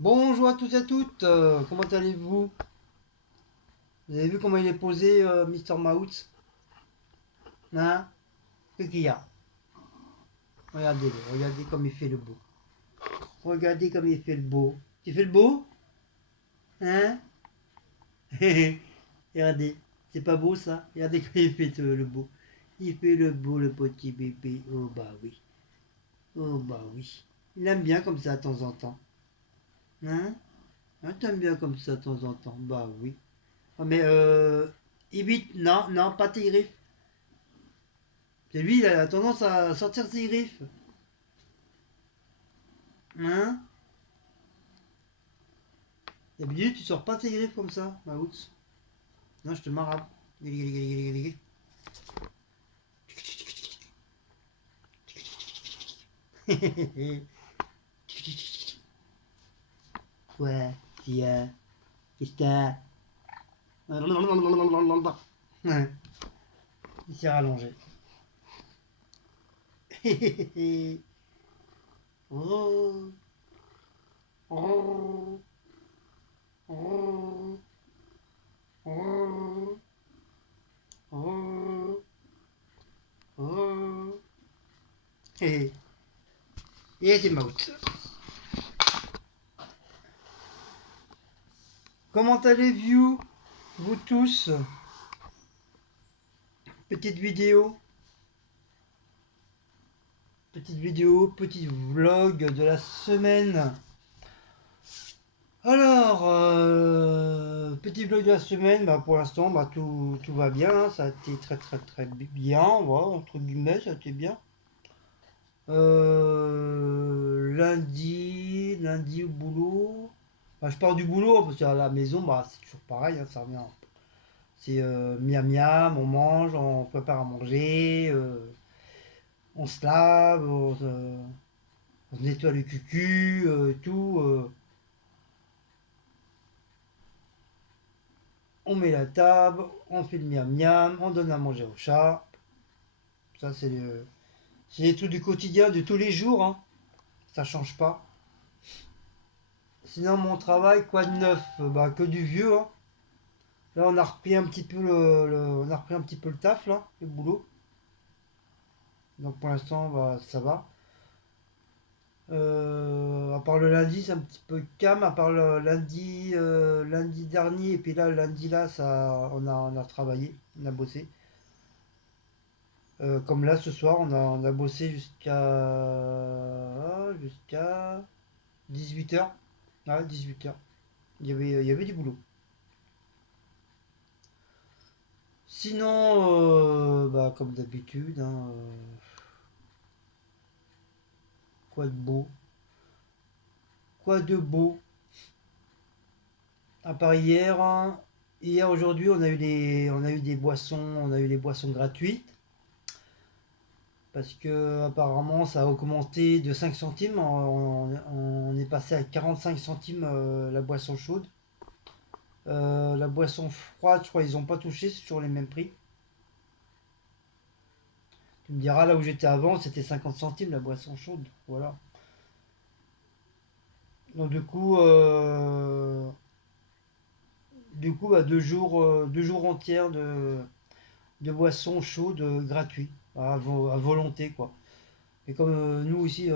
Bonjour à tous et à toutes, comment allez-vous? Vous avez vu comment il est posé, Mr. Mouse? Hein? Qu'est-ce qu'il y a? Regardez-le, regardez comme il fait le beau. Regardez comme il fait le beau. Tu fais le beau? Hein? Regardez, c'est pas beau ça? Regardez comme il fait le beau. Il fait le beau, le petit bébé. Oh bah oui, oh bah oui. Il aime bien comme ça de temps en temps. Hein? Hein, t'aimes bien comme ça de temps en temps? Bah oui. Oh, mais évite, non, non, pas tes griffes. C'est lui, il a tendance à sortir ses griffes. Hein? D'habitude, tu sors pas tes griffes comme ça, Maouts. Non, je te marappe. Quoi? Tiens, qu'est-ce que t'as? Ouais, il s'est rallongé. Oh, oh, oh, oh, oh, oh. Et c'est Maouts. Comment allez-vous, vous tous? Petite vidéo. Petite vidéo, petit vlog de la semaine. Alors, petit vlog de la semaine, bah, pour l'instant, bah, tout va bien, hein, ça a été très bien, voilà, entre guillemets, ça a été bien. Lundi au boulot. Bah, je pars du boulot, parce qu'à la maison, bah, c'est toujours pareil, hein, ça revient. C'est miam miam, on mange, on prépare à manger, on se lave, on se nettoie le cucu, tout. On met la table, on fait le miam miam, on donne à manger au chat. Ça, c'est les trucs du quotidien, de tous les jours, hein. Ça change pas. Sinon, mon travail, quoi de neuf? Bah, que du vieux, hein. Là, on a repris un petit peu on a repris un petit peu le taf, là, le boulot. Donc, pour l'instant, bah, ça va. À part le lundi, c'est un petit peu calme. À part le lundi dernier, et puis là, le lundi, là, on a travaillé, on a bossé. Comme là, ce soir, on a bossé jusqu'à 18 h. Ouais, 18 h. Il y avait du boulot. Sinon, bah, comme d'habitude, hein, quoi de beau? Quoi de beau? À part hier, hein, hier, aujourd'hui, on a eu des boissons, on a eu des boissons gratuites. Parce que apparemment ça a augmenté de 5 centimes. On est passé à 45 centimes la boisson chaude. La boisson froide, je crois ils n'ont pas touché, c'est toujours les mêmes prix. Tu me diras, là où j'étais avant, c'était 50 centimes la boisson chaude. Voilà. Donc du coup, bah, 2 jours entières de boissons chaudes gratuites, à volonté quoi. Et comme nous ici,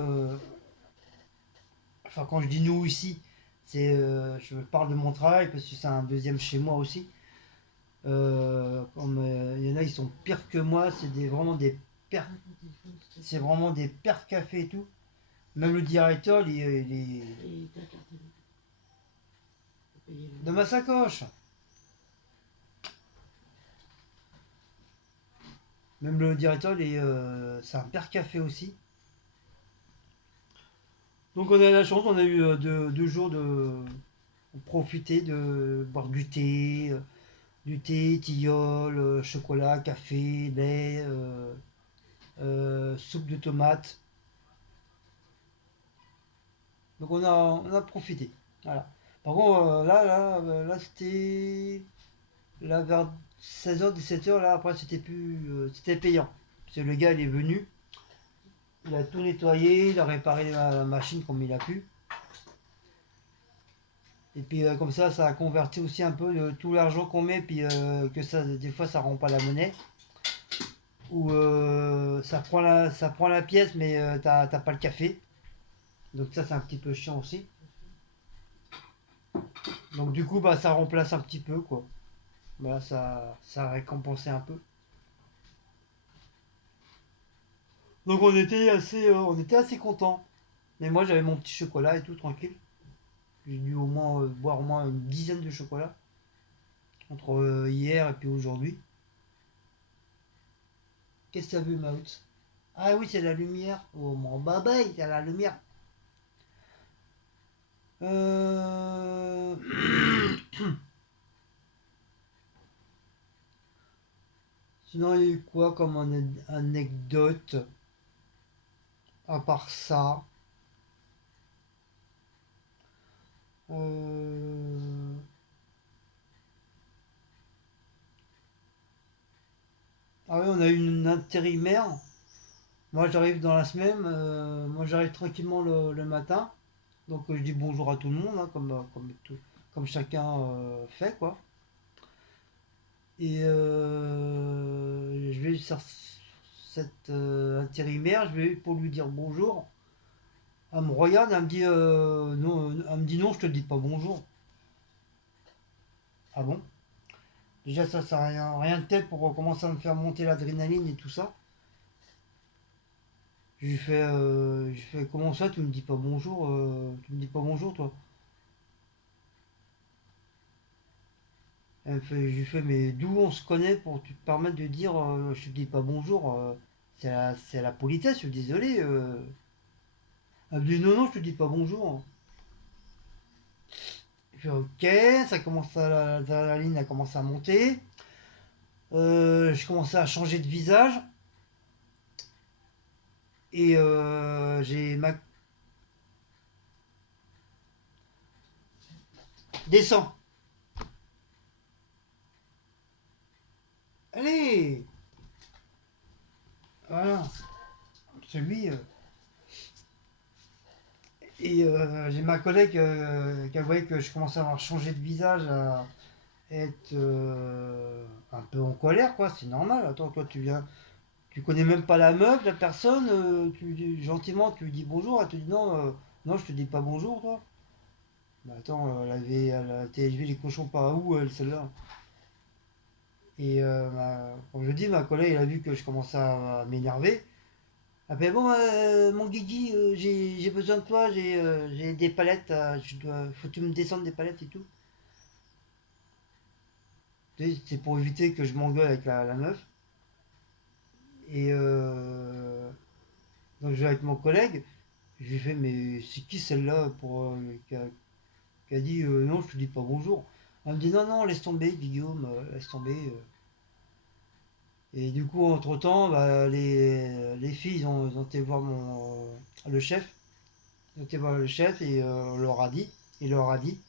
enfin quand je dis nous ici, je parle de mon travail parce que c'est un deuxième chez moi aussi. Il y en a, ils sont pires que moi, vraiment des pères, c'est vraiment des pères café et tout. Même le directeur, il est dans ma sacoche. Même le directeur, c'est un père café aussi. Donc on a la chance, on a eu 2 jours de profiter de boire du thé, tilleul, chocolat, café, lait, soupe de tomates. Donc on a profité. Voilà. Par contre, là, c'était là vers 16 h 17 h, là après c'était payant. Parce que le gars il est venu, il a tout nettoyé, il a réparé la machine comme il a pu. Et puis comme ça a converti aussi un peu tout l'argent qu'on met, puis que ça, des fois, ça rend pas la monnaie. Ou ça prend la pièce, mais t'as pas le café. Donc ça, c'est un petit peu chiant aussi. Donc du coup, bah, ça remplace un petit peu, quoi. Voilà, ça a récompensé un peu. Donc on était assez contents. Mais moi, j'avais mon petit chocolat et tout, tranquille. J'ai dû au moins boire au moins une dizaine de chocolats entre hier et puis aujourd'hui. Qu'est-ce que t'as vu, Maout? Ah oui, c'est la lumière. Oh mon babaï, c'est la lumière. Euh... Sinon, il y a eu quoi comme anecdote à part ça? Euh... Ah oui, on a eu une intérimaire. Moi, j'arrive dans la semaine. Moi, j'arrive tranquillement le matin. Donc, je dis bonjour à tout le monde, hein, comme chacun fait, quoi. Et je vais sur cette intérimaire, je vais pour lui dire bonjour. Elle me regarde, elle me dit non, elle me dit non, je te dis pas bonjour. Ah bon? Déjà ça, ça rien de tel pour commencer à me faire monter l'adrénaline et tout ça. Je lui fais comment ça, tu me dis pas bonjour, tu me dis pas bonjour toi. Je lui fais mais d'où on se connaît pour te permettre de dire je te dis pas bonjour, c'est la politesse, je suis désolé. Elle me dit non non je te dis pas bonjour. Je fais ok, la ligne a commencé à monter. Je commençais à changer de visage et j'ai ma descends. Allez, voilà. Celui et j'ai ma collègue qui a voyé que je commençais à avoir changé de visage, à être un peu en colère quoi. C'est normal. Attends, toi tu viens, tu connais même pas la meuf, la personne, gentiment tu lui dis bonjour, elle te dit non, non je te dis pas bonjour toi. Mais attends, elle a été élevée les cochons par où elle celle-là? Et comme je dis, ma collègue, elle a vu que je commençais à m'énerver. Elle fait bon, mon Guigui, j'ai besoin de toi, j'ai des palettes, faut que tu me descendes des palettes et tout. Tu sais, c'est pour éviter que je m'engueule avec la meuf. Et donc je vais avec mon collègue, je lui fais mais c'est qui celle-là qui a dit non, je te dis pas bonjour. Elle me dit non, non, laisse tomber, Guillaume, laisse tomber. Et du coup, entre-temps, bah, les filles, ils ont été voir le chef. Ils ont été voir le chef et on leur a dit. Il leur a dit.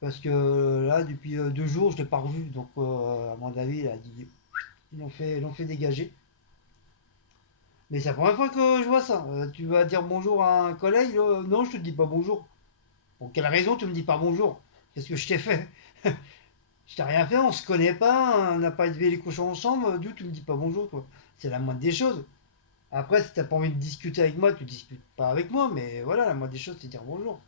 Parce que là, depuis 2 jours, je ne l'ai pas revu. Donc, à mon avis, il a dit, ils l'ont fait dégager. Mais c'est la première fois que je vois ça. Tu vas dire bonjour à un collègue, non, je te dis pas bonjour. Pour quelle raison tu me dis pas bonjour? Qu'est-ce que je t'ai fait? Je t'ai rien fait, on se connaît pas, on n'a pas élevé les cochons ensemble, d'où tu me dis pas bonjour, toi? C'est la moindre des choses. Après, si t'as pas envie de discuter avec moi, tu discutes pas avec moi, mais voilà, la moindre des choses, c'est dire bonjour.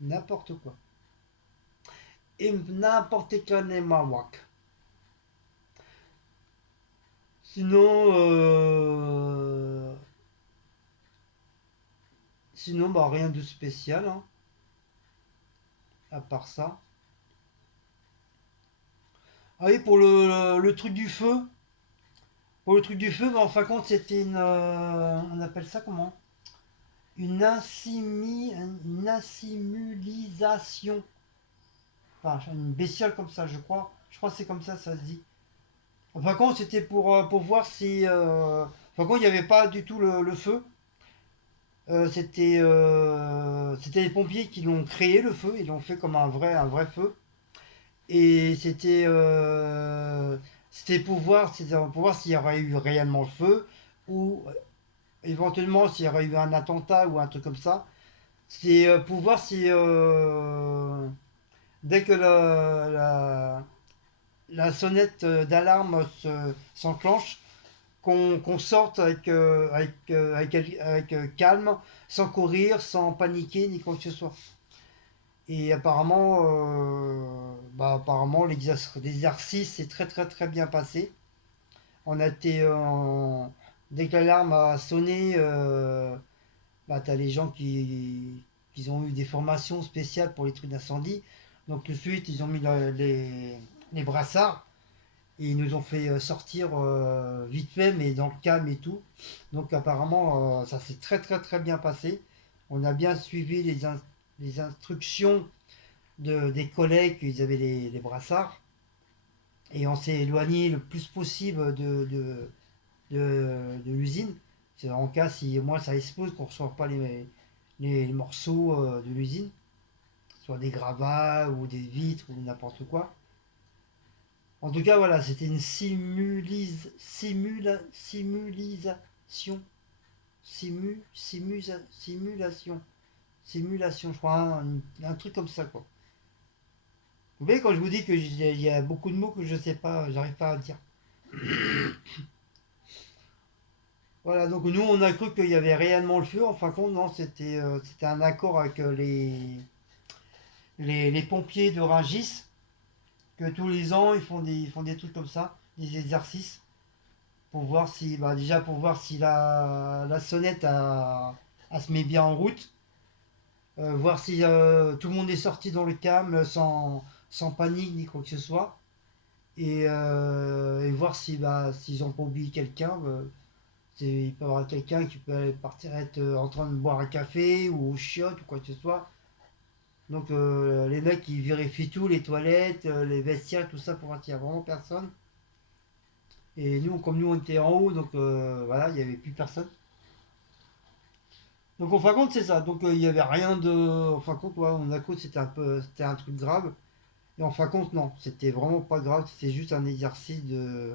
N'importe quoi. Et n'importe quel wak. Sinon, sinon, bah rien de spécial, hein, à part ça. Ah oui, pour le truc du feu. Pour le truc du feu, bah, en fin de compte, c'était on appelle ça comment? Une insimulisation. Enfin, une bestiole comme ça, je crois. Je crois que c'est comme ça se dit. En fin de compte, c'était pour voir si. En fin de compte, il n'y avait pas du tout le feu. C'était les pompiers qui l'ont créé le feu. Ils l'ont fait comme un vrai feu. Et c'était pour voir s'il y aurait eu réellement le feu ou éventuellement s'il y aurait eu un attentat ou un truc comme ça, c'est pour voir si dès que la sonnette d'alarme s'enclenche, qu'on sorte avec calme, sans courir, sans paniquer, ni quoi que ce soit. Et apparemment l'exercice s'est très très très bien passé. On a été dès que l'alarme a sonné, t'as les gens qui ont eu des formations spéciales pour les trucs d'incendie. Donc tout de suite ils ont mis les brassards et ils nous ont fait sortir vite fait, mais dans le calme et tout. Donc apparemment, ça s'est très très très bien passé. On a bien suivi les instructions des collègues, ils avaient les brassards. Et on s'est éloigné le plus possible de l'usine. C'est en cas si moi ça explose, qu'on ne reçoive pas les morceaux de l'usine, soit des gravats ou des vitres ou n'importe quoi. En tout cas, voilà, c'était une simulisation. Simulation. Simulation, je crois, un truc comme ça, quoi. Vous voyez, quand je vous dis qu'il y a beaucoup de mots que je sais pas, j'arrive pas à dire. Voilà, donc nous, on a cru qu'il y avait réellement le feu. En fin de compte, non, c'était un accord avec les pompiers de Rungis, que tous les ans, ils font des trucs comme ça, des exercices. Pour voir si, déjà pour voir si la sonnette se met bien en route, voir si tout le monde est sorti dans le calme sans panique ni quoi que ce soit, et voir si s'ils n'ont pas oublié quelqu'un. Il peut y avoir quelqu'un qui peut partir être en train de boire un café ou au chiottes ou quoi que ce soit. Donc les mecs ils vérifient tout, les toilettes, les vestiaires, tout ça pour voir qu'il n'y a vraiment personne. Et nous, comme nous on était en haut, donc voilà, il n'y avait plus personne. Donc en fin de compte c'est ça. Donc il n'y avait rien de. En fin de compte, ouais, on a cru que c'était un truc grave. Et en fin de compte non, c'était vraiment pas grave. C'était juste un exercice de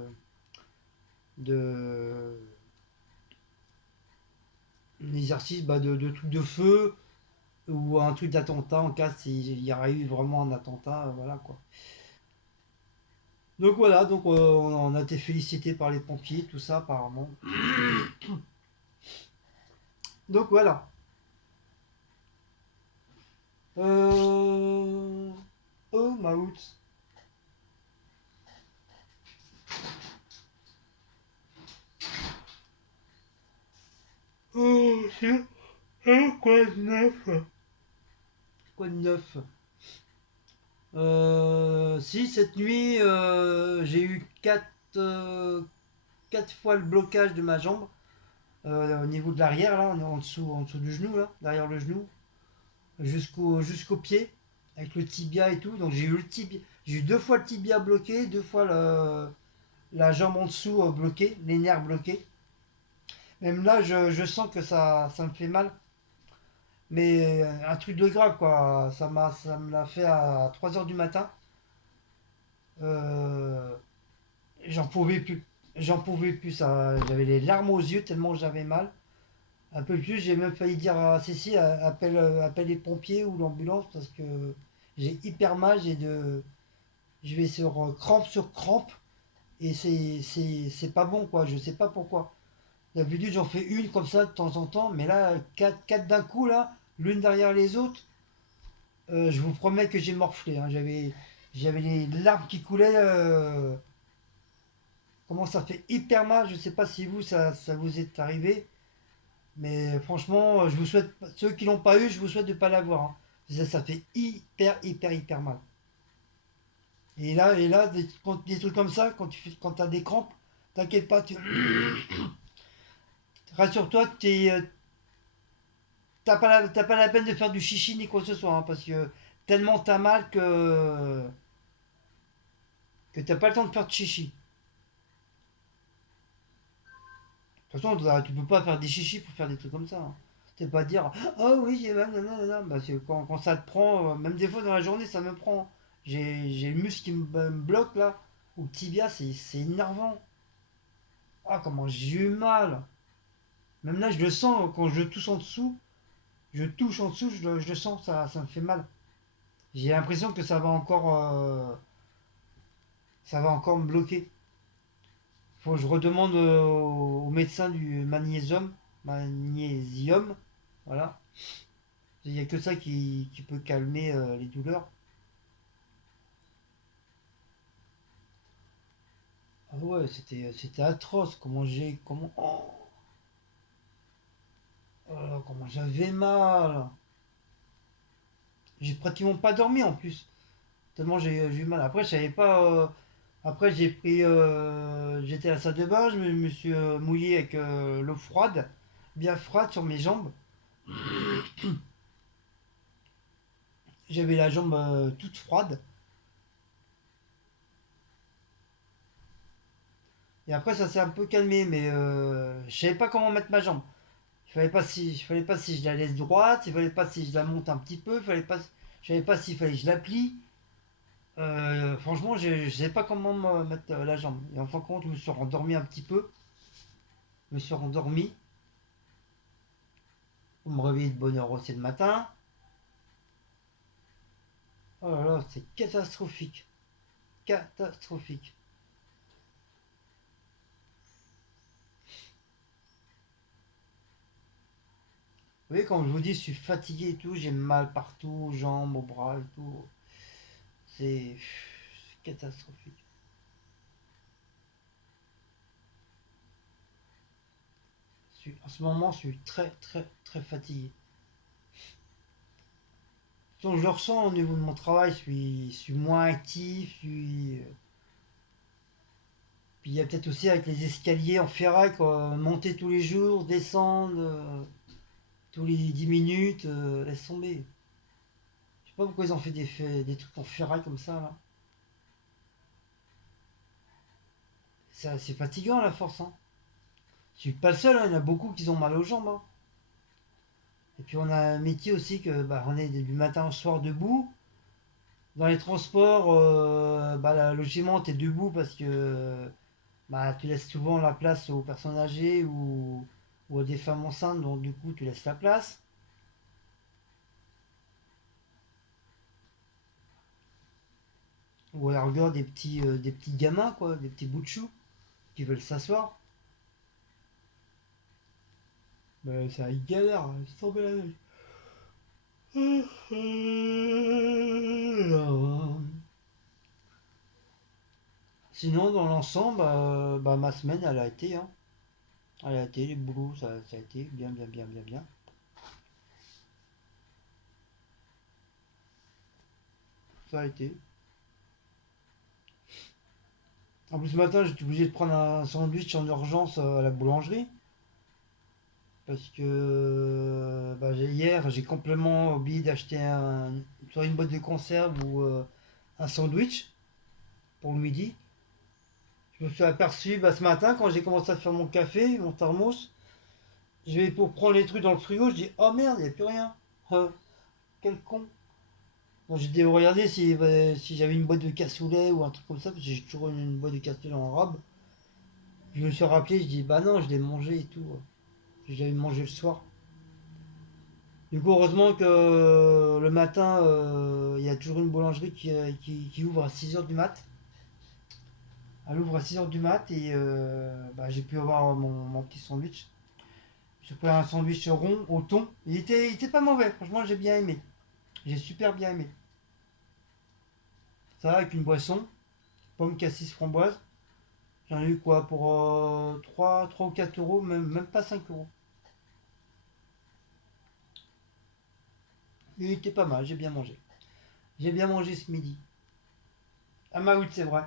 un exercice de truc de feu ou un truc d'attentat en cas s'il y aurait eu vraiment un attentat, voilà quoi. Donc voilà, donc on a été félicité par les pompiers, tout ça apparemment. Donc voilà. Euh... Oh, Maout. Oh, c'est... quoi de neuf? Quoi de neuf? Si, cette nuit, j'ai eu quatre fois le blocage de ma jambe au niveau de l'arrière, là, en dessous du genou, là, derrière le genou, jusqu'au pied, avec le tibia et tout. Donc j'ai eu deux fois le tibia bloqué, deux fois la jambe en dessous bloquée, les nerfs bloqués. Même là, je sens que ça me fait mal. Mais un truc de grave, quoi. Ça me l'a fait à 3 heures du matin. Euh, J'en pouvais plus. J'en pouvais plus. J'avais les larmes aux yeux tellement j'avais mal. Un peu plus, j'ai même failli dire à Cécile, appelle les pompiers ou l'ambulance parce que j'ai hyper mal. Je vais sur crampe et c'est pas bon, quoi. Je sais pas pourquoi. D'habitude, j'en fais une comme ça de temps en temps, mais là, quatre d'un coup, là, l'une derrière les autres, je vous promets que j'ai morflé, hein. J'avais les larmes qui coulaient. Comment ça fait hyper mal. Je sais pas si ça vous est arrivé. Mais franchement, je vous souhaite, ceux qui l'ont pas eu, je vous souhaite de pas l'avoir, hein. Ça fait hyper, hyper, hyper mal. Et là des trucs comme ça, quand as des crampes, t'inquiète pas, rassure-toi, t'as pas la peine de faire du chichi ni quoi que ce soit, hein, parce que tellement t'as mal que t'as pas le temps de faire de chichi. De toute façon, tu peux pas faire des chichis pour faire des trucs comme ça, hein. C'est pas dire oh oui j'ai mal, nanana, parce que quand ça te prend, même des fois dans la journée ça me prend. J'ai le muscle qui me bloque là, ou le tibia, c'est énervant. Ah comment j'ai eu mal. Même là, je le sens quand je touche en dessous. Je touche en dessous, je le sens, ça me fait mal. J'ai l'impression que ça va encore me bloquer. Faut que je redemande au médecin du magnésium. Voilà. Il n'y a que ça qui peut calmer les douleurs. Ah ouais, c'était atroce. Oh là là, comment j'avais mal. J'ai pratiquement pas dormi en plus. Tellement j'ai eu mal. Après, je savais pas. Après, j'étais à la salle de bain, je me suis mouillé avec l'eau froide, bien froide sur mes jambes. J'avais la jambe toute froide. Et après, ça s'est un peu calmé, mais je savais pas comment mettre ma jambe. Il fallait pas si je la laisse droite, il fallait pas si je la monte un petit peu, je savais pas s'il fallait que je la plie. Franchement, je savais pas comment me mettre la jambe. Et en fin de compte, je me suis rendormi un petit peu. Je me suis rendormi pour me réveiller de bonne heure aussi le matin. Oh là là, c'est catastrophique. Catastrophique. Vous voyez, quand je vous dis, je suis fatigué et tout, j'ai mal partout, aux jambes, aux bras et tout. C'est catastrophique. En ce moment, je suis très, très, très fatigué. Donc, je le ressens au niveau de mon travail, je suis moins actif, puis il y a peut-être aussi avec les escaliers en ferraille, quoi, monter tous les jours, descendre tous les 10 minutes, laisse tomber. Je sais pas pourquoi ils ont fait des trucs en ferraille comme ça, là. C'est fatigant à la force, hein. Je suis pas le seul, hein, il y en a beaucoup qui ont mal aux jambes, hein. Et puis on a un métier aussi que bah, on est du matin au soir debout. Dans les transports, bah, logiquement, tu es debout parce que bah, tu laisses souvent la place aux personnes âgées ou à des femmes enceintes, donc du coup, tu laisses la place. Ou à la rigueur, des petits gamins, quoi, des petits bouts de chou qui veulent s'asseoir. Bah, ça, ils galèrent, ils se tombent la neige. Sinon, dans l'ensemble, bah, ma semaine, elle a été, hein. Elle a été, les boulots, ça a été bien, bien, bien, bien, bien. Ça a été. En plus, ce matin, j'étais obligé de prendre un sandwich en urgence à la boulangerie. Parce que bah, hier, j'ai complètement oublié d'acheter soit une boîte de conserve ou un sandwich pour le midi. Je me suis aperçu bah, ce matin, quand j'ai commencé à faire mon café, mon thermos, je vais pour prendre les trucs dans le frigo, je dis oh merde, il n'y a plus rien. Euh, Quel con. Donc, j'ai dû regarder si j'avais une boîte de cassoulet ou un truc comme ça, parce que j'ai toujours une boîte de cassoulet en rab. Je me suis rappelé, je dis bah non, je l'ai mangé et tout. J'avais mangé le soir. Du coup, heureusement que le matin, il y a toujours une boulangerie qui ouvre à 6 heures du mat. Elle ouvre à 6 heures du mat et bah, j'ai pu avoir mon petit sandwich. J'ai pris un sandwich rond au thon. Il était pas mauvais, franchement, j'ai bien aimé. J'ai super bien aimé. Ça avec une boisson, pomme cassis framboise. J'en ai eu quoi pour 3 ou 4 euros, même pas 5 euros. Il était pas mal, j'ai bien mangé. J'ai bien mangé ce midi. À Maout, c'est vrai.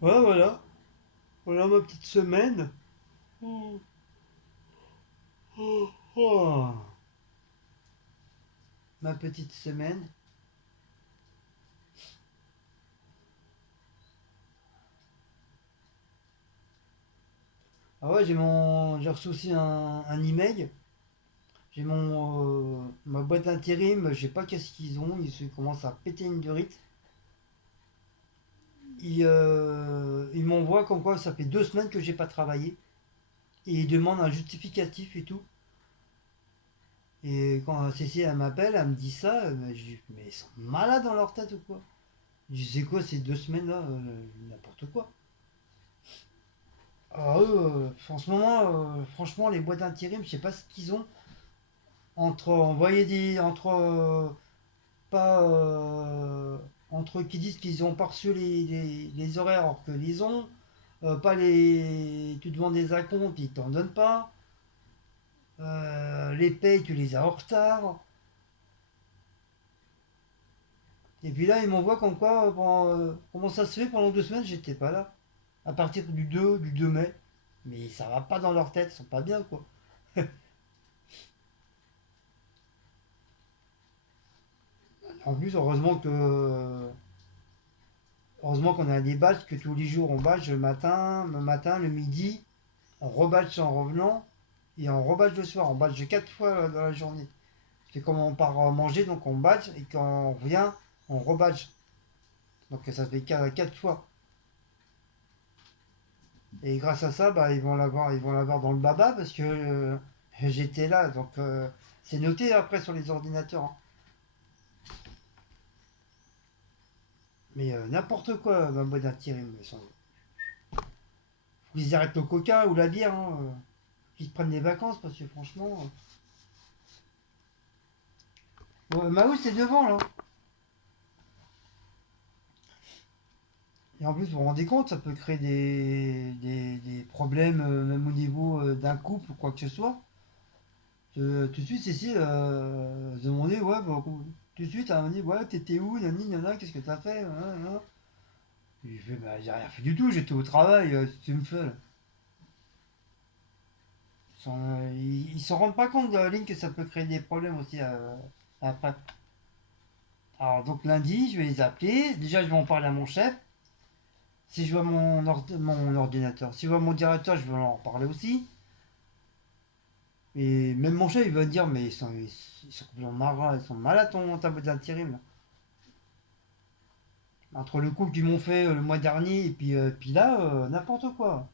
Ouais, voilà. Voilà ma petite semaine. Oh, oh, oh. Ma petite semaine. Ah ouais, j'ai reçu aussi un email. J'ai ma boîte d'intérim, je sais pas qu'est-ce qu'ils ont, ils commencent à péter une durite. ils m'envoient comme quoi ça fait 2 semaines que j'ai pas travaillé. Et ils demandent un justificatif et tout. Et quand Cécile elle m'appelle, elle me dit ça, je dis, mais ils sont malades dans leur tête ou quoi? Je dis, c'est quoi ces 2 semaines là? N'importe quoi. Alors eux, en ce moment, franchement, les boîtes d'intérim, je sais pas ce qu'ils ont. Entre envoyer des. Entre. Pas. Entre qui disent qu'ils ont pas reçu les horaires alors que les ont. Pas les. Tu demandes des acomptes, ils t'en donnent pas. Les payes, tu les as en retard. Et puis là, ils m'envoient comme quoi, comment ça se fait pendant 2 semaines, j'étais pas là. À partir du 2 mai. Mais ça va pas dans leur tête, ils sont pas bien quoi. En plus, heureusement qu'on a des badges, que tous les jours on badge le matin, le midi, on rebadge en revenant, et on rebadge le soir. On badge 4 fois dans la journée. C'est comme on part manger, donc on badge, et quand on revient, on rebadge. Donc ça fait 4 fois. Et grâce à ça, bah, ils vont l'avoir dans le baba parce que j'étais là. Donc c'est noté après sur les ordinateurs, hein. Mais n'importe quoi, ma boîte d'intérim. Faut qu'ils arrêtent le coca ou la bière, hein. Qu'ils se prennent des vacances parce que franchement. Bon, Maou, c'est devant là. Et en plus, vous vous rendez compte, ça peut créer des problèmes, même au niveau d'un couple ou quoi que ce soit. Tout de suite, Cécile demandait, ouais, bah, tout de suite, elle m'a dit, ouais, t'étais où, nani, nana, qu'est-ce que t'as fait, hein, hein. Et je fais, bah, j'ai rien fait du tout, j'étais au travail, tu me fais là. Ils s'en rendent pas compte, Ligne, que ça peut créer des problèmes aussi après. Alors, donc lundi, je vais les appeler. Déjà, je vais en parler à mon chef. Si je vois mon ordinateur, si je vois mon directeur, je vais en parler aussi. Et même mon chef, il va me dire, mais ils sont complètement marrants, ils sont malades, ton tableau d'intérim, là. Entre le coup qu'ils m'ont fait le mois dernier et puis là, n'importe quoi.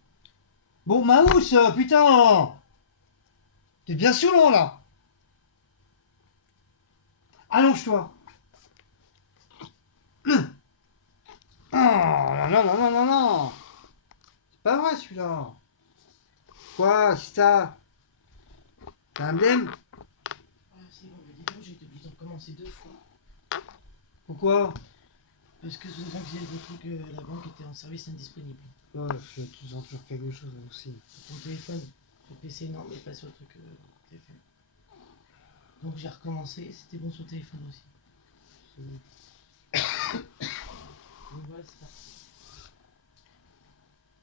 Bon, Maous, putain! T'es bien saoulant là! Allonge-toi! Ah, non, non, non, non, non! C'est pas vrai celui-là! Quoi, c'est ça? T'as un blême? Ah, c'est bon, mais dis donc, j'ai été obligé de recommencer 2 fois. Pourquoi? Parce que sous-entend que le truc, la banque était en service indisponible. Ouais, je te sens toujours quelque chose aussi. Sur ton téléphone, sur le PC, non, mais pas sur le truc téléphone. Donc j'ai recommencé, c'était bon sur le téléphone aussi. Donc voilà, c'est parti.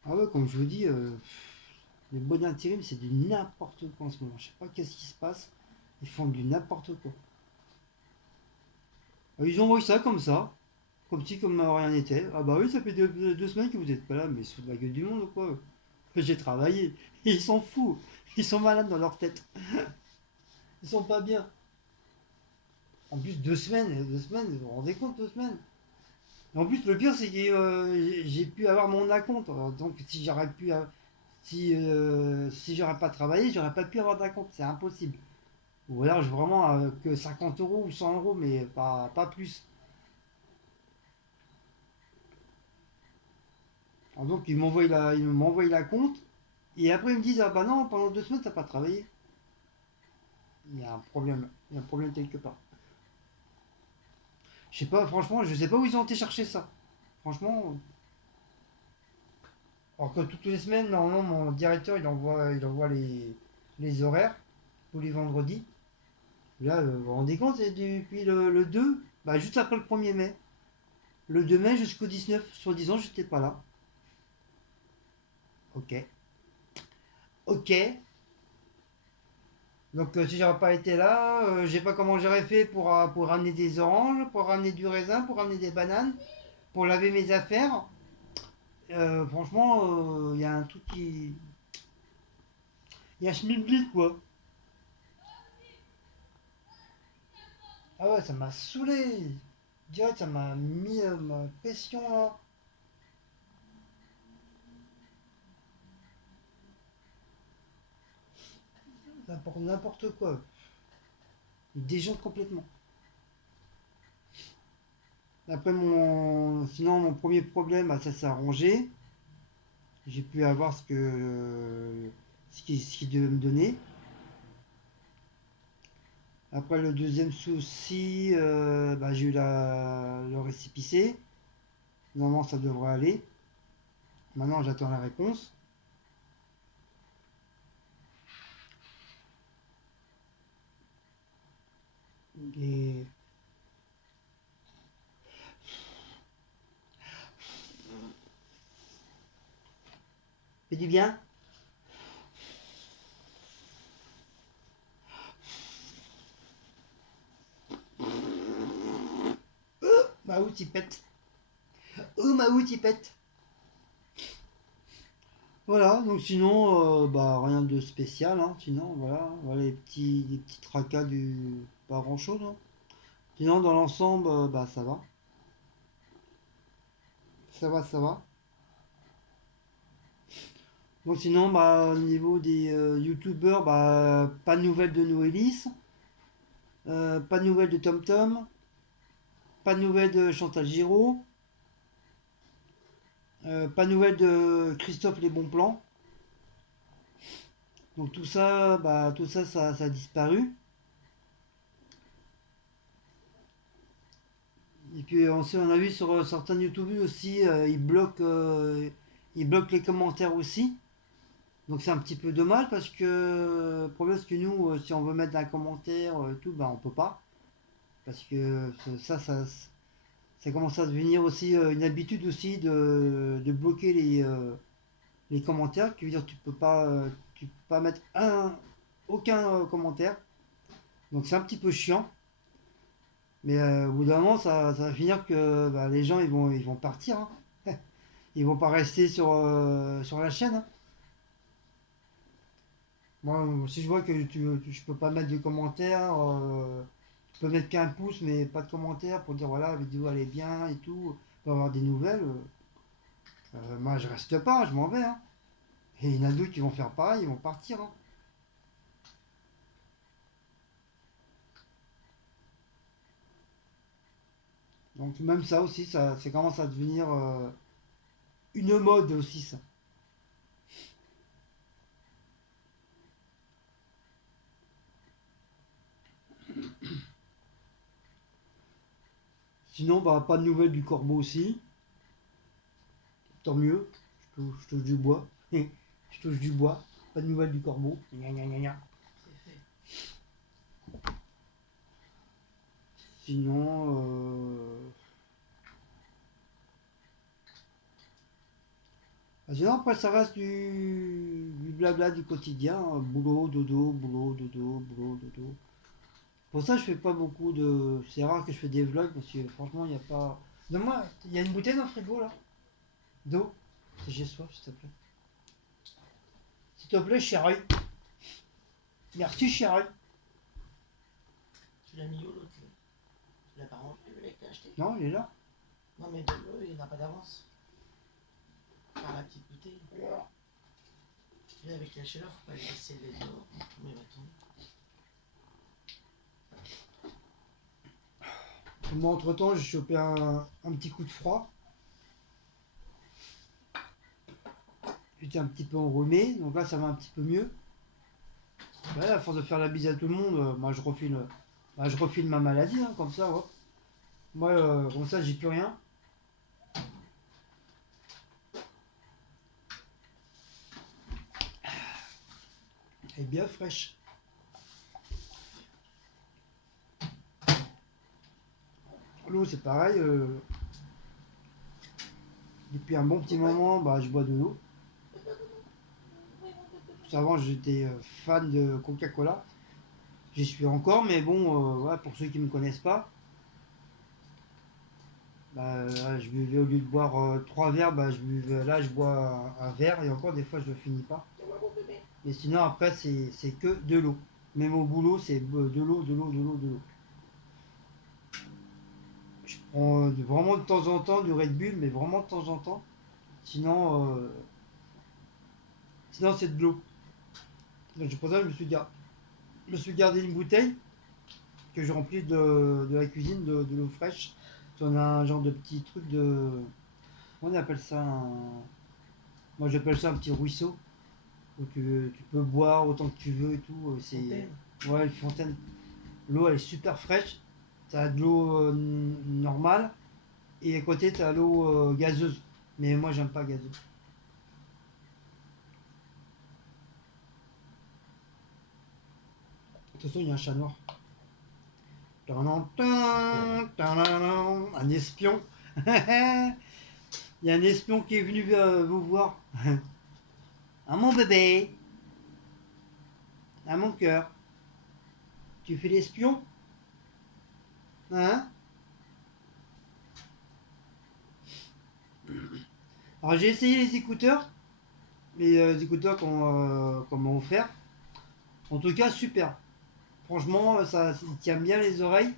Ah ouais, comme je vous dis, les boîtes d'intérim, c'est du n'importe quoi en ce moment. Je sais pas qu'est-ce qui se passe. Ils font du n'importe quoi. Ils envoient ça comme ça. Comme si comme rien n'était. Ah bah oui, ça fait 2 semaines que vous êtes pas là, mais sous la gueule du monde ou quoi? J'ai travaillé. Ils s'en foutent. Ils sont malades dans leur tête. Ils sont pas bien. En plus, 2 semaines, vous vous rendez compte, 2 semaines? Et en plus, le pire, c'est que j'ai pu avoir mon acompte. Alors, donc, si j'aurais pas travaillé, j'aurais pas pu avoir d'acompte. C'est impossible. Ou alors, j'ai vraiment que 50 euros ou 100 euros, mais pas plus. Alors, donc, ils m'envoient la compte. Et après, ils me disent, ah bah non, pendant 2 semaines, t'as pas travaillé. Il y a un problème. Il y a un problème quelque part. Je sais pas, franchement, je sais pas où ils ont été chercher ça. Franchement. Alors que toutes les semaines, normalement, mon directeur, il envoie les horaires tous les vendredis. Là, vous vous rendez compte, c'est depuis le 2, bah, juste après le 1er mai. Le 2 mai jusqu'au 19, soi-disant, j'étais pas là. Ok. Ok. Donc, si j'aurais pas été là, je sais pas comment j'aurais fait pour ramener des oranges, pour ramener du raisin, pour ramener des bananes, pour laver mes affaires. Franchement, il y a un truc qui. Il y a un schmilblick, quoi. Ah ouais, ça m'a saoulé. Direct, ça m'a mis ma pression là. n'importe quoi. Ils déjantent complètement. Après sinon mon premier problème, bah, ça s'est arrangé. J'ai pu avoir ce qu'il devait me donner. Après le deuxième souci, bah, j'ai eu le récépissé. Normalement ça devrait aller. Maintenant j'attends la réponse. Et fait du bien. Ma out il pète. Oh ma out il pète. Voilà, donc sinon, bah, rien de spécial, hein. Sinon, voilà les petits tracas pas grand chose, hein. Sinon, dans l'ensemble, bah, ça va. Ça va, ça va. Donc sinon, bah, au niveau des youtubeurs, bah, pas de nouvelles de Noélis, pas de nouvelles de TomTom, pas de nouvelles de Chantal Giraud, pas de nouvelles de Christophe Les Bons Plans. Donc tout ça, bah, ça a disparu. Et puis on a vu sur certains YouTube aussi, ils bloquent les commentaires aussi. Donc c'est un petit peu dommage parce que le problème c'est que nous, si on veut mettre un commentaire et tout, bah on peut pas. Parce que ça commence à devenir aussi une habitude aussi de bloquer les commentaires. Qui veut dire que tu peux pas mettre aucun commentaire. Donc c'est un petit peu chiant. Mais au bout d'un moment, ça va finir que bah, les gens ils vont partir, hein. Ils vont pas rester sur la chaîne, hein. Moi, si je vois que je peux pas mettre de commentaires, je peux mettre qu'un pouce mais pas de commentaire pour dire voilà la vidéo elle est bien et tout, pour avoir des nouvelles, moi je reste pas, je m'en vais, hein. Et il y en a d'autres qui vont faire pareil, ils vont partir, hein. Donc même ça aussi, ça commence à devenir une mode aussi ça. Sinon, bah pas de nouvelles du corbeau aussi, tant mieux, je touche du bois. Je touche du bois, pas de nouvelles du corbeau. Gna gna gna gna. C'est fait. Sinon, sinon, après, ça reste du blabla du quotidien, hein. Boulot, dodo, boulot, dodo, boulot, dodo. Pour ça, je fais pas beaucoup de. C'est rare que je fais des vlogs parce que franchement, il n'y a pas. Donne-moi, il y a une bouteille dans le frigo là d'eau. J'ai soif, s'il te plaît. S'il te plaît, chérie. Merci, chérie. Tu l'as mis où l'autre là? Tu l'as pas rangé, le lait que t'as acheté? Non, il est là. Non, mais de l'eau, il n'y en a pas d'avance. Par la petite bouteille. Et avec la chaleur, faut pas laisser le lait dehors. Mais il va tomber. Moi, entre-temps, j'ai chopé un petit coup de froid. J'étais un petit peu enrhumé, donc là, ça va un petit peu mieux. Ouais, à force de faire la bise à tout le monde, moi je refile ma maladie, hein, comme ça, ouais. Moi, comme ça, j'ai plus rien. Elle est bien fraîche. L'eau, c'est pareil. Depuis un bon petit moment, bah, je bois de l'eau. Avant, j'étais fan de Coca-Cola. J'y suis encore, mais bon, voilà, pour ceux qui ne me connaissent pas, bah, là, je buvais au lieu de boire 3 verres, bah, là, je bois un verre et encore des fois, je ne le finis pas. Mais sinon, après, c'est que de l'eau. Même au boulot, c'est de l'eau, de l'eau, de l'eau, de l'eau. Je prends vraiment de temps en temps du Red Bull, mais vraiment de temps en temps. Sinon, c'est de l'eau. Donc, pour ça, je me suis dit, ah, je me suis gardé une bouteille que je remplis de la cuisine de l'eau fraîche. On a un genre de petit truc de. Comment on appelle ça moi j'appelle ça un petit ruisseau où tu peux boire autant que tu veux et tout. C'est Fontaine. ouais, une fontaine. L'eau elle est super fraîche. T'as de l'eau normale et à côté t'as l'eau gazeuse. Mais moi j'aime pas gazeuse. De toute façon il y a un chat noir. Un espion. Il y a un espion qui est venu vous voir. À mon bébé. À mon cœur. Tu fais l'espion? Hein? Alors j'ai essayé les écouteurs. Les écouteurs qu'on m'a offert. En tout cas, super. Franchement, ça tient bien les oreilles.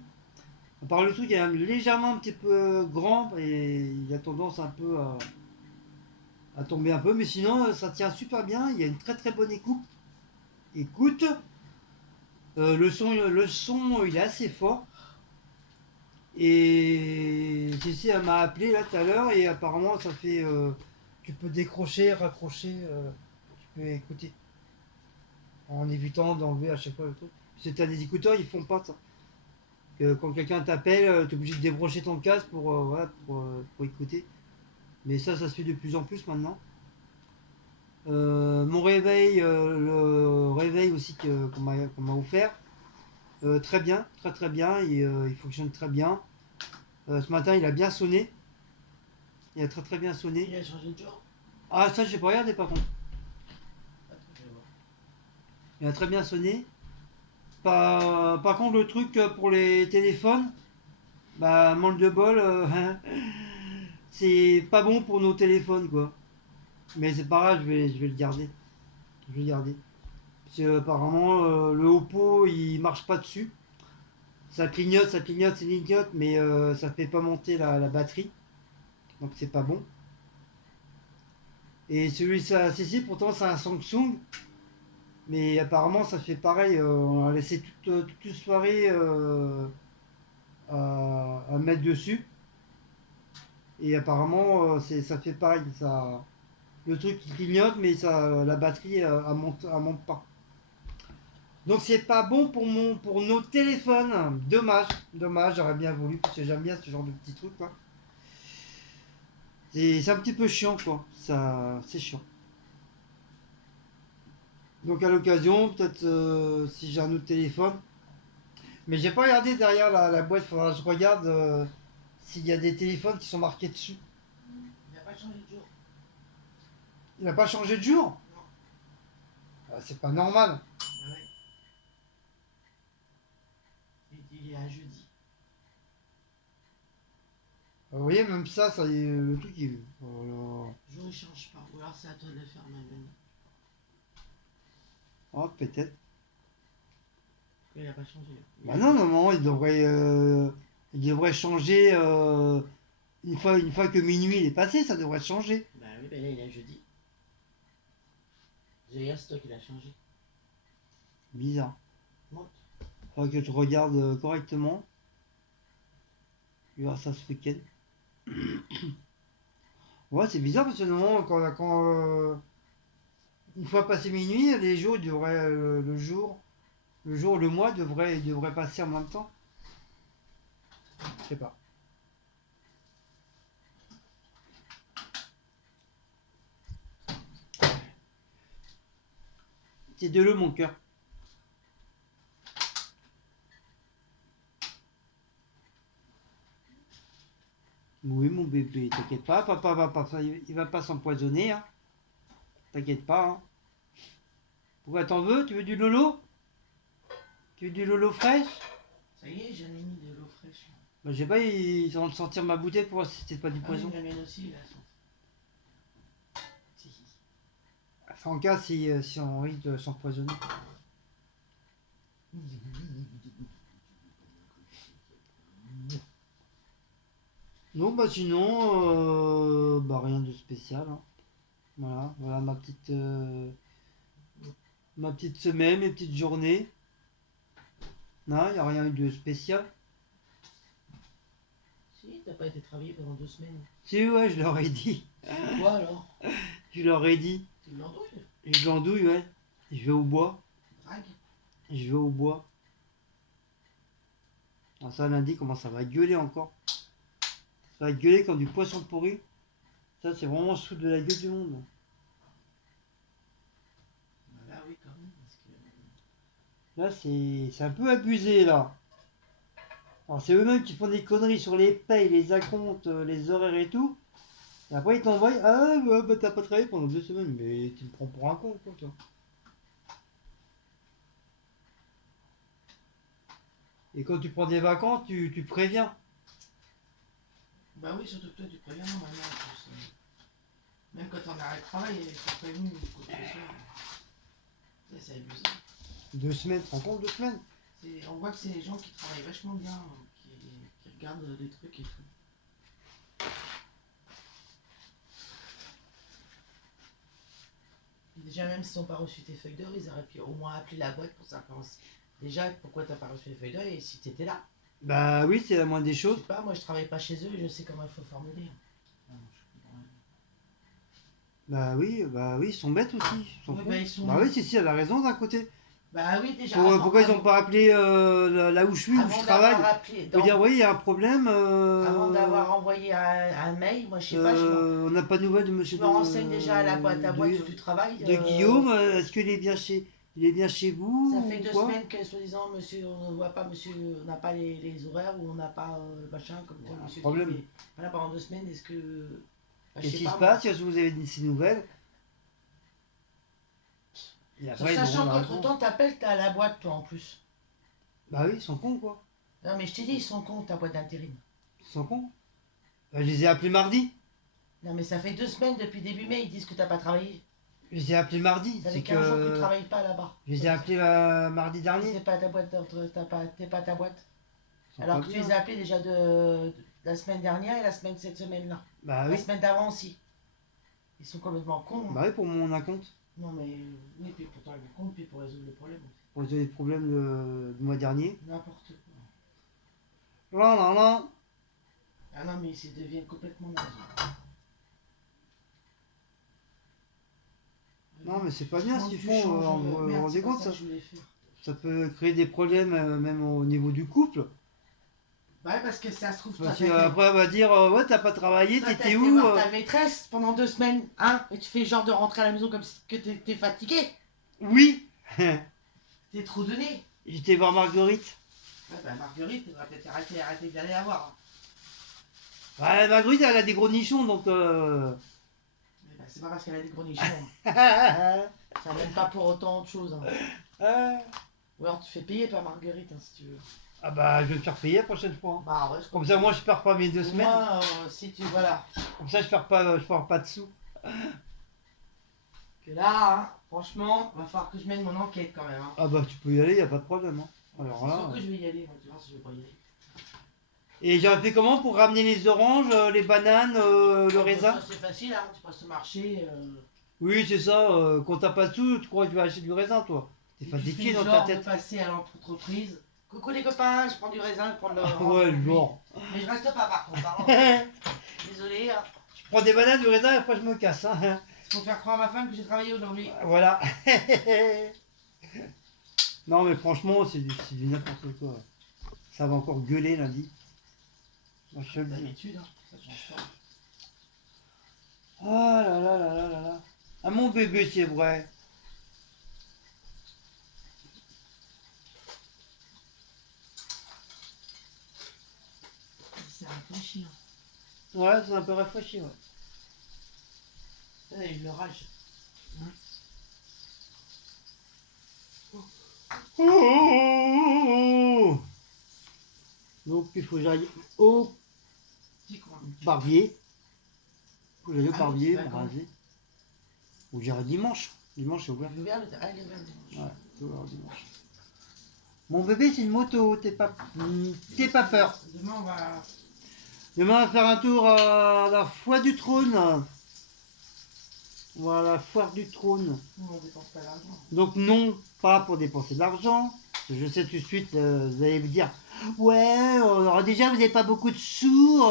À part le truc, il est légèrement un petit peu grand et il a tendance un peu à tomber un peu. Mais sinon, ça tient super bien. Il y a une très très bonne écoute. Écoute, le son, il est assez fort. Et Jessie, elle m'a appelé là tout à l'heure et apparemment ça fait. Tu peux décrocher, raccrocher, tu peux écouter en évitant d'enlever à chaque fois le truc. Si t'as des écouteurs, ils font pas ça. Que quand quelqu'un t'appelle, t'es obligé de débrancher ton casque voilà, pour écouter. Mais ça se fait de plus en plus maintenant. Mon réveil, le réveil aussi qu'on m'a offert, très bien, très très bien, il fonctionne très bien. Ce matin, il a bien sonné, il a très très bien sonné. Il a changé de jour. Ah, ça, j'ai pas regardé par contre. Attends, je vais voir. Il a très bien sonné. Par contre, le truc pour les téléphones, bah, manque de bol, c'est pas bon pour nos téléphones, quoi. Mais c'est pas grave, je vais le garder. Je vais le garder. Parce que, apparemment, le Oppo, il marche pas dessus. Ça clignote, ça clignote, ça clignote, mais ça fait pas monter la batterie. Donc c'est pas bon. Et celui ça CC, pourtant c'est un Samsung. Mais apparemment ça fait pareil. On a laissé toute une soirée à mettre dessus. Et apparemment ça fait pareil. Le truc qui clignote, mais la batterie elle monte pas. Donc c'est pas bon pour nos téléphones. Dommage, dommage, j'aurais bien voulu, parce que j'aime bien ce genre de petits trucs quoi. C'est un petit peu chiant quoi. Ça, c'est chiant. Donc à l'occasion, peut-être si j'ai un autre téléphone. Mais j'ai pas regardé derrière la boîte, faudra que je regarde s'il y a des téléphones qui sont marqués dessus. Il n'a pas changé de jour. Il n'a pas changé de jour? Non. Ah, c'est pas normal. Bah ouais. Il est à jeudi. Vous voyez, même ça le truc il. Oh là. Le jour il change pas. Ou alors c'est à toi de le faire maintenant. Oh, peut-être. Il n'a pas changé. Bah non, non, non, il devrait changer une fois que minuit il est passé, ça devrait changer. Bah oui, bah là il est à jeudi. Hier c'est toi qui l'as changé. Bizarre. Monte. Faudrait que je regarde correctement. Je vais voir ça ce week-end. Ouais, c'est bizarre parce que normalement, une fois passé minuit, les jours, le mois devrait passer en même temps. Je sais pas. C'est de l'eau, mon cœur. Oui, mon bébé, t'inquiète pas, il va pas s'empoisonner, hein. T'inquiète pas, hein. Pourquoi t'en veux? Tu veux du lolo? Tu veux du lolo fraîche? Ça y est, j'en ai mis de l'eau fraîche. Bah, je sais pas, ils vont sortir ma bouteille pour voir si c'était pas du Ah oui, poison. la mienne aussi, là. Si. Enfin, en cas, si on risque de s'empoisonner. Non, bah sinon, bah rien de spécial, hein. Voilà ma petite semaine, mes petites journées. Non, il n'y a rien eu de spécial. Si, t'as pas été travailler pendant 2 semaines. Si, ouais, je leur ai dit. C'est quoi alors? Je leur ai dit. Tu l'andouilles? Et je l'andouille, ouais. Je vais au bois. Drague? Je vais au bois. Alors ça, lundi, comment ça va gueuler encore. Ça va gueuler comme du poisson pourri. Ça, c'est vraiment sous de la gueule du monde. Là, oui, quand même. Parce que... Là, c'est un peu abusé, là. Alors, c'est eux-mêmes qui font des conneries sur les payes, les acomptes, les horaires et tout. Et après, ils t'envoient. Ah, bah, t'as pas travaillé pendant 2 semaines. Mais tu me prends pour un con, quoi, toi. Et quand tu prends des vacances, tu préviens. Bah oui, surtout que toi, tu préviens normalement. En plus, même quand on arrête de travail, ils sont prévenus ou quoi que ce soit. Ça, c'est abusé. 2 semaines, tu te rends compte, 2 semaines? On voit que c'est les gens qui travaillent vachement bien, qui regardent des trucs et tout. Déjà, même s'ils n'ont pas reçu tes feuilles d'heure, ils auraient pu au moins appeler la boîte pour savoir déjà pourquoi t'as pas reçu les feuilles d'heure et si t'étais là. Bah oui, c'est la moindre des Je choses. sais pas, moi je travaille pas chez eux et je sais comment il faut formuler. Non, je comprends rien. Bah oui, ils sont bêtes aussi. Ils sont Ouais, cons. bah, ils sont- Bah oui, si, elle a raison d'un côté. Bah oui, déjà. Pourquoi ils ont pas appelé là où je suis, où avant je travaille? d'avoir appelé, Faut dire, oui, il y a un problème. avant d'avoir envoyé un mail, moi je sais pas, On n'a pas de nouvelles de monsieur je me renseigne déjà à la boîte à boîte où tu travailles. de Guillaume. Est-ce qu'il est bien chez vous? Ça fait ou 2 quoi? semaines que soi-disant monsieur, on ne voit pas monsieur, on n'a pas les horaires ou on n'a pas machin comme tel monsieur. Problème. Qui fait- Voilà, pendant 2 semaines, est-ce que. Bah, je Qu'est-ce sais qui pas, se moi. passe? Est-ce que vous avez ces nouvelles? Et après, ils Sachant auront la qu'entre réponse. temps, t'appelles, t'as la boîte toi en plus. Bah oui, ils sont cons, quoi. Non mais je t'ai dit, ils sont cons ta boîte d'intérim. Ils sont cons. Bah, je les ai appelés mardi. Non mais ça fait 2 semaines depuis début mai, ils disent que t'as pas travaillé. Je les ai appelés mardi. Ça C'est fait 15 jours que tu que. travailles pas là-bas. Je les ai appelés mardi dernier. T'es pas à ta boîte, t'es pas à ta boîte. Ils sont Alors pas que tu bien. les as appelés déjà de la semaine dernière et la semaine cette semaine-là. Bah La oui. semaine d'avant aussi. Ils sont complètement cons. Hein. Bah oui, pour mon acompte. Non mais oui, puis pour toi le compte, puis pour résoudre le problème aussi. Pour résoudre les problèmes du mois dernier. N'importe quoi. Là, là, là. Ah non mais ils deviennent complètement nazes. Non, mais c'est pas bien ce qu'ils font. Vous vous Merde, rendez c'est pas compte, ça ça? que je voulais faire. Ça peut créer des problèmes même au niveau du couple. Ouais, parce que ça se trouve, Parce toi, qu'après, elle va dire ouais, t'as pas travaillé, toi, t'étais été où? voir ta maîtresse pendant 2 semaines, hein, et tu fais genre de rentrer à la maison comme si que t'es fatigué. Oui. T'es trop donné. J'étais voir Marguerite. Ouais, bah Marguerite, on va peut-être arrêter d'aller la voir. Ouais, Marguerite, elle a des gros nichons, donc. Mais bah, c'est pas parce qu'elle a des gros nichons. Ça n'aime pas pour autant autre chose. Hein. Ou alors tu fais payer par Marguerite, hein, si tu veux. Ah bah, je vais me faire payer la prochaine fois. Bah ouais, je Comme ça, moi, je perds pas mes 2 semaines. Moi, si tu. Voilà. Comme ça, je perds pas de sous. Que là, hein, franchement, va falloir que je mène mon enquête quand même. Hein. Ah bah, tu peux y aller, y a pas de problème. Hein. Alors C'est là. sûr que je vais y aller, moi, tu vois, si je vais pas y aller. Et j'aurais fait comment pour ramener les oranges, les bananes, le raisin? Ça, c'est facile, hein, tu passes au marché. Oui, c'est ça. Quand t'as pas de sous, tu crois que tu vas acheter du raisin, toi? T'es Tu fatigué fais dans ta genre de tête. passer à l'entreprise. Coucou les copains, je prends du raisin, je prends de Ah l'orange. ouais, genre. Mais je reste pas par contre. Hein. Désolé, hein. Je prends des bananes, du raisin et après je me casse. Hein. Faut faire croire à ma femme que j'ai travaillé aujourd'hui. Voilà. Non, mais franchement, c'est du n'importe quoi. Ça va encore gueuler lundi. Moi, je te le dis. D'habitude, hein, ça change pas. Ah là là là là là là. Ah, mon bébé, c'est vrai. C'est réfléchi. Hein. Ouais, c'est un peu rafraîchi, ouais. Il a eu l'orage. Oh. Donc, il faut que j'aille au Dis quoi? barbier. Il faut que j'aille au Ah oui, barbier, tu me vas quand? raser. Ou j'irai dimanche. Dimanche, c'est ouvert. Il est ouvert le dimanche. Ouais, c'est ouvert dimanche. Mon bébé, c'est une moto. T'es pas peur. Demain, on va. Demain, on va faire un tour à la foire du trône. Voilà, la foire du trône. Nous, on dépense pas l'argent. Donc non, pas pour dépenser de l'argent. Je sais tout de suite, vous allez me dire, ouais, alors déjà vous n'avez pas beaucoup de sous,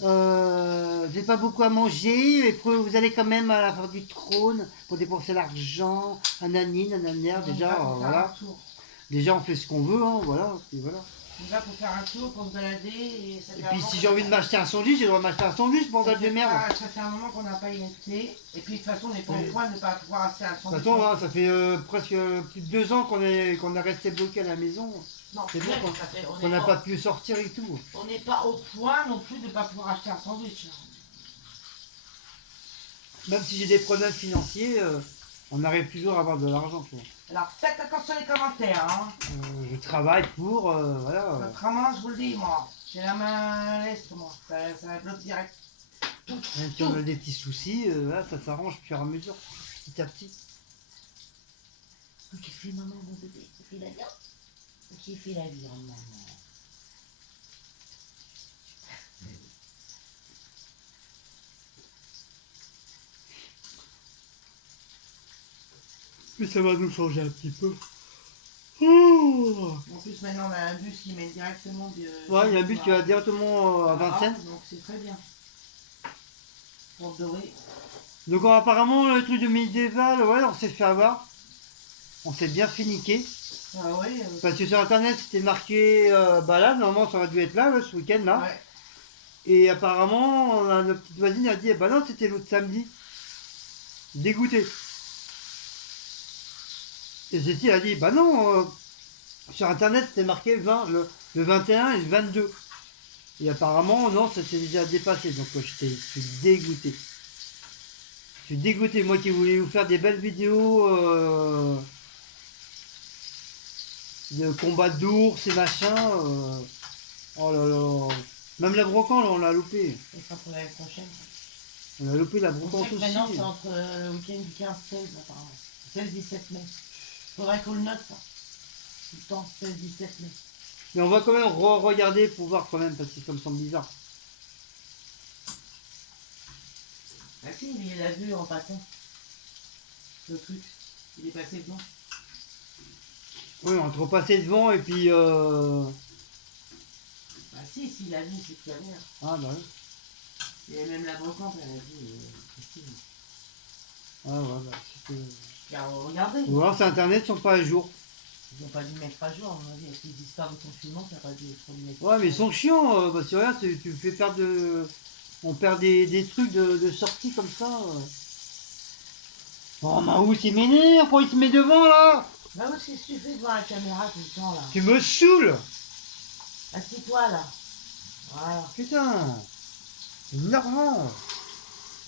vous n'avez pas beaucoup à manger, et puis vous allez quand même à la fin du trône pour dépenser l'argent, nanani, nanana, On y déjà, va pour faire un voilà. tour. Déjà on fait ce qu'on veut, hein, voilà, et voilà. On y va pour faire un tour, pour se balader. Et ça Et fait un puis moment si qu'on j'ai a envie de pas- m'acheter un sandwich, j'ai le droit de m'acheter un sandwich, bordel de merde. Ça fait un moment qu'on n'a pas été. Et puis de toute façon, on n'est pas au Oui. point de ne pas pouvoir acheter un De toute sandwich. façon, hein, ça fait presque plus de 2 ans qu'on est resté bloqué à la maison. Non, C'est bien même, qu'on ça fait- qu'on n'a pas pu sortir et tout. on n'est pas au point non plus de ne pas pouvoir acheter un sandwich. Même si j'ai des problèmes financiers, on arrive toujours à avoir de l'argent. Tu vois. Alors faites attention aux commentaires. Hein. Je travaille pour, voilà. Autrement, je vous le dis, moi, j'ai la main à l'est, moi. Ça bloque direct. Tout, Même si on a des petits soucis, là, ça s'arrange au fur et à mesure, petit à petit. Tu fais maman, mon bébé, tu fais la viande. Qui fait la viande, maman. Mais ça va nous changer un petit peu. Oh En plus, maintenant, on a un bus qui mène directement de. ouais, il y a un but qui va directement à Vincennes. Donc c'est très bien. Pour doré. Donc apparemment, le truc de médiéval, ouais, on s'est fait avoir. On s'est bien fait niquer. Ah ouais. Parce que sur internet, c'était marqué, bah là, normalement, ça aurait dû être là, ce week-end, là. Ouais. Et apparemment, notre petite voisine a dit, eh ben non, c'était l'autre samedi. Dégoûté. Et Cécile a dit, bah non, sur internet, c'était marqué 20, le 21 et le 22. Et apparemment, non, ça s'est déjà dépassé. Donc, je suis dégoûté. Je suis dégoûté, moi qui voulais vous faire des belles vidéos de combat d'ours et machin. Oh là là. Même la brocante, on l'a loupé. Ça sera pour l'année prochaine. On a loupé la On brocante sait que aussi. maintenant, c'est entre le week-end du 15-16, apparemment. 16-17 mai. Faudrait qu'on le note, ça. Tout le temps, 16-17 mai. Mais on va quand même regarder pour voir quand même, parce que ça me semble bizarre. Ah si, il l'a vu en passant. Le truc. Il est passé devant. Oui, on est repassé devant et puis... Bah si, s'il l'a vu, c'est qu'il y a rien. Ah bah oui. Et même la brocante, elle a dit, Christine. Ah ouais, bah c'est que... Regardez. Ou alors c'est internet, ils sont pas à jour. Ils n'ont pas dû mettre à jour, à mon avis, avec les histoires de confinement, ça n'a pas dû trop dû mettre. Ouais, mais ils sont chiants, parce que regarde, tu fais perdre de... On perd des trucs de sortie comme ça. Oh, Mahou, il m'énerve, pourquoi il se met devant, là? Bah où est-ce que tu fais devant la caméra tout le temps, là? Tu me saoules. Assieds-toi, là. Voilà. Putain. C'est énervant.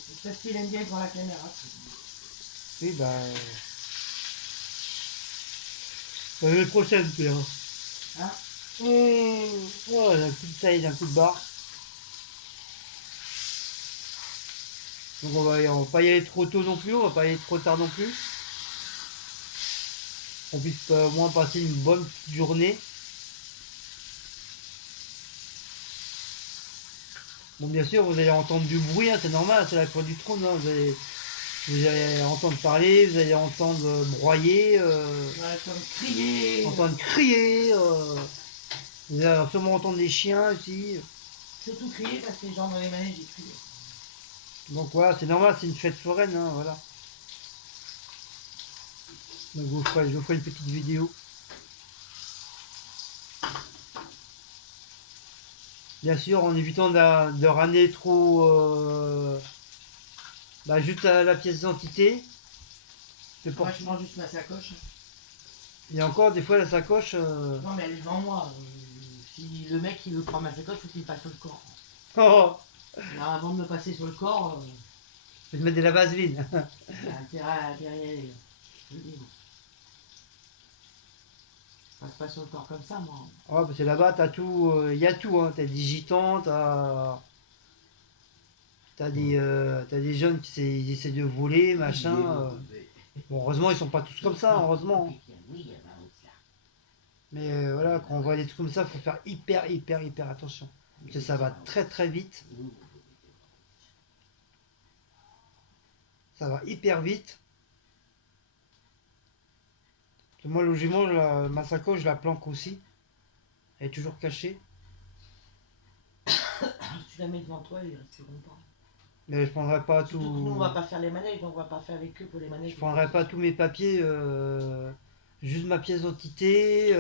C'est parce qu'il aime bien devant la caméra. Oui, bah... L'année prochaine, Pierre. Hein? Oh, un coup de taille, un coup de barre. Donc on va pas y aller trop tôt non plus, on va pas y aller trop tard non plus. On puisse au moins passer une bonne petite journée. Bon, bien sûr, vous allez entendre du bruit, hein, c'est normal, c'est la cour du trône. Hein, vous allez entendre parler, vous allez entendre broyer, Ouais, comme crier. entendre crier. Vous allez sûrement entendre des chiens aussi. Surtout crier parce que les gens dans les manèges, ils crient. Donc voilà, c'est normal, c'est une fête foraine, hein, voilà. Donc je vous ferai une petite vidéo. Bien sûr, en évitant de ramener trop bah, juste la pièce d'identité. Moi, je prends juste ma sacoche. Et encore, des fois, la sacoche... Non, mais elle est devant moi. Si le mec, il veut prendre ma sacoche, faut qu'il passe sur le corps. Oh, Alors, avant de me passer sur le corps, je vais te mettre de la vaseline. il a intérêt à y aller. Je le dis, moi. Je passe pas sur le corps comme ça, moi. Oh, parce que là-bas, t'as tout, il y a tout, hein. T'as des gitans, t'as des jeunes ils essaient de voler, machin. Bon, heureusement, ils sont pas tous comme ça, heureusement. Mais voilà, quand on voit des trucs comme ça, faut faire hyper attention. Parce que ça va très vite. Ça va hyper vite. Moi, logiquement, ma sacoche, je la planque aussi. Elle est toujours cachée. Tu la mets devant toi, il reste longtemps. Mais je prendrai pas Surtout que nous, on tout. va pas faire les manèges, donc on va pas faire avec eux pour les manèges. Je prendrai pas tous mes papiers. Juste ma pièce d'identité,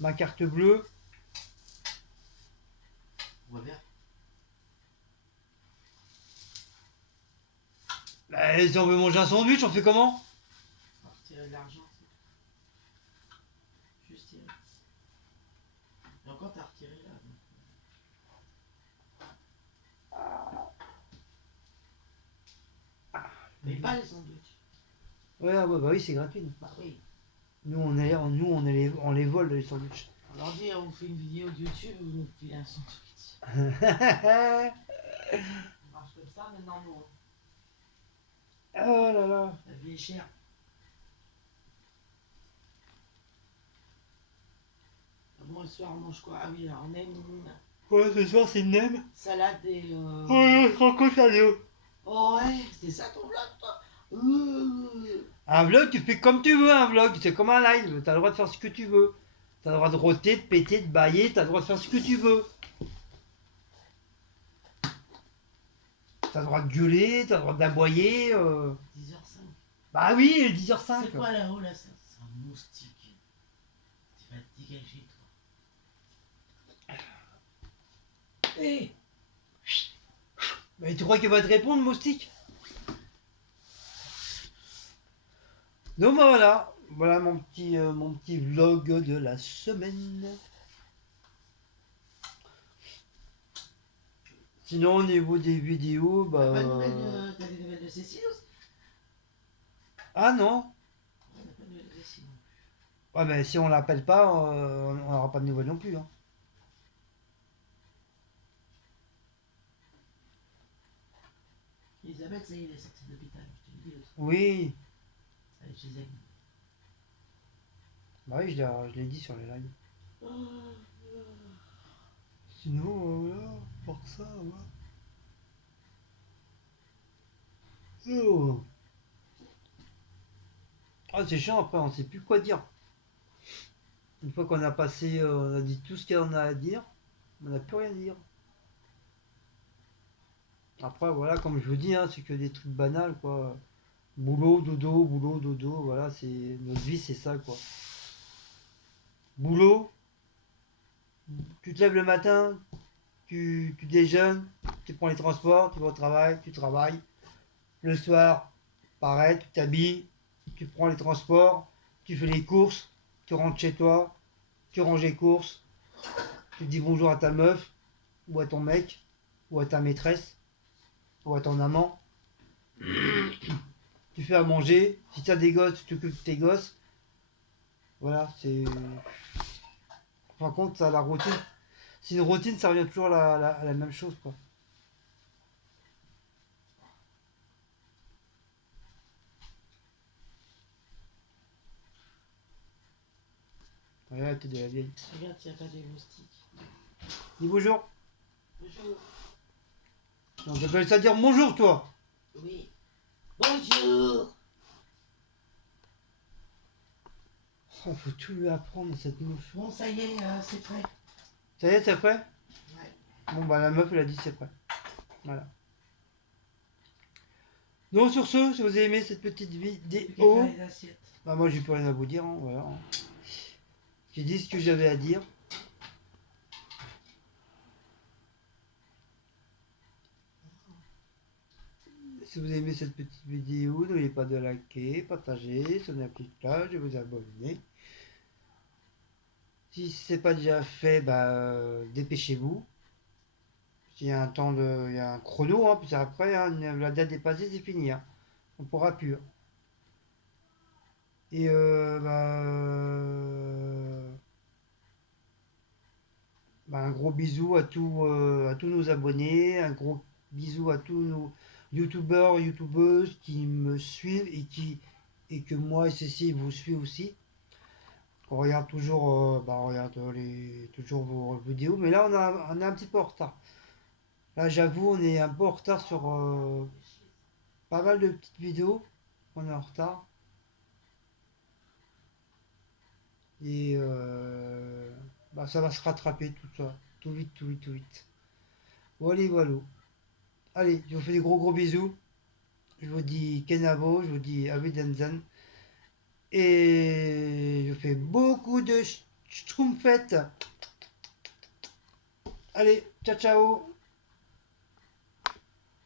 ma carte bleue. On va bien. Bah, si on veut manger un sandwich, on fait comment? On va retirer de l'argent, c'est tout. Juste tirer. Et encore, t'as retiré là. Mais pas les sandwichs. Ouais, ouais, bah oui, c'est gratuit. Bah oui. Nous, on les vole, les sandwichs. On leur dit, on vous fait une vidéo de YouTube, vous nous filez un sandwich. Oh On marche comme ça maintenant, nous. là là. La vie est chère. Ah bon, le soir, on mange quoi? Ah oui, alors on a une Ouais, ce soir, c'est une nem. salade et. Ouais, je raconte à Léo. Oh ouais, c'est ça ton vlog, toi? Un vlog, tu fais comme tu veux, un vlog. C'est comme un live. T'as le droit de faire ce que tu veux. T'as le droit de rôter, de péter, de bailler. T'as le droit de faire ce que tu veux. T'as le droit de gueuler, t'as le droit d'aboyer. 10h05. Bah oui, il est 10h05. C'est quoi là-haut là? C'est un moustique. Tu vas te dégager, toi. Hé! Mais tu crois qu'il va te répondre, moustique? Donc bah, voilà. Voilà mon petit vlog de la semaine. Sinon, au niveau des vidéos, bah. T'as des nouvelles de Cécile aussi? Ah non. On n'a pas de nouvelles de Cécile. Ouais, mais si on l'appelle pas, on n'aura pas de nouvelles non plus. Hein. Elisabeth, ça y est, elle est sortie de l'hôpital. Je te le dis l'autre fois. Oui. Elle est chez elle. Bah oui, je l'ai dit sur les lives. Sinon, voilà, pour ça, voilà. Oh. Ah, c'est chiant après, on sait plus quoi dire. Une fois qu'on a passé, on a dit tout ce qu'il y en a à dire, on n'a plus rien à dire. Après, voilà, comme je vous dis, hein, c'est que des trucs banals, quoi. Boulot, dodo, voilà, c'est notre vie, c'est ça, quoi. Boulot, tu te lèves le matin, tu déjeunes, tu prends les transports, tu vas au travail, tu travailles. Le soir, pareil, tu t'habilles, tu prends les transports, tu fais les courses, tu rentres chez toi, tu ranges les courses, tu dis bonjour à ta meuf, ou à ton mec, ou à ta maîtresse, ou à ton amant. Tu fais à manger, si tu as des gosses, tu t'occupes de tes gosses. Voilà, c'est. Par contre, ça, la routine. C'est une routine, ça revient toujours à la même chose, quoi. Regarde, t'es de la vieille. Regarde s'il n'y a pas des moustiques. Dis bonjour. Bonjour. On t'appelle ça dire bonjour, toi. Oui. Bonjour. Oh, faut tout lui apprendre, cette meuf. Bon, ça y est, c'est prêt. Ça y est, c'est prêt? Ouais. Bon, bah, la meuf, elle a dit c'est prêt. Voilà. Donc, sur ce, si vous avez aimé cette petite vidéo, Les assiettes. bah, moi, j'ai plus rien à vous dire, hein, voilà. J'ai dit ce que j'avais à dire. Si vous avez aimé cette petite vidéo, n'oubliez pas de liker, partager, sonner la petite cloche et vous abonner. Si ce n'est pas déjà fait, bah, dépêchez-vous. Il y a un temps il y a un chrono, hein, puis après, hein, la date est passée, c'est fini. Hein. On pourra plus. Hein. Et un gros bisou à tous nos abonnés, un gros bisou à tous nos youtubeurs, youtubeuses qui me suivent et que moi et Cécile vous suivez aussi. On regarde toujours, on regarde toujours vos vidéos, mais là on est un petit peu en retard. Là j'avoue, on est un peu en retard sur pas mal de petites vidéos. On est en retard. Et bah, ça va se rattraper tout ça. Tout vite, tout vite, tout vite. Voilà, voilà. Allez, je vous fais des gros gros bisous. Je vous dis Kenavo, je vous dis Avidenzen. Et je fais beaucoup de schtroumpfettes. Allez, ciao ciao.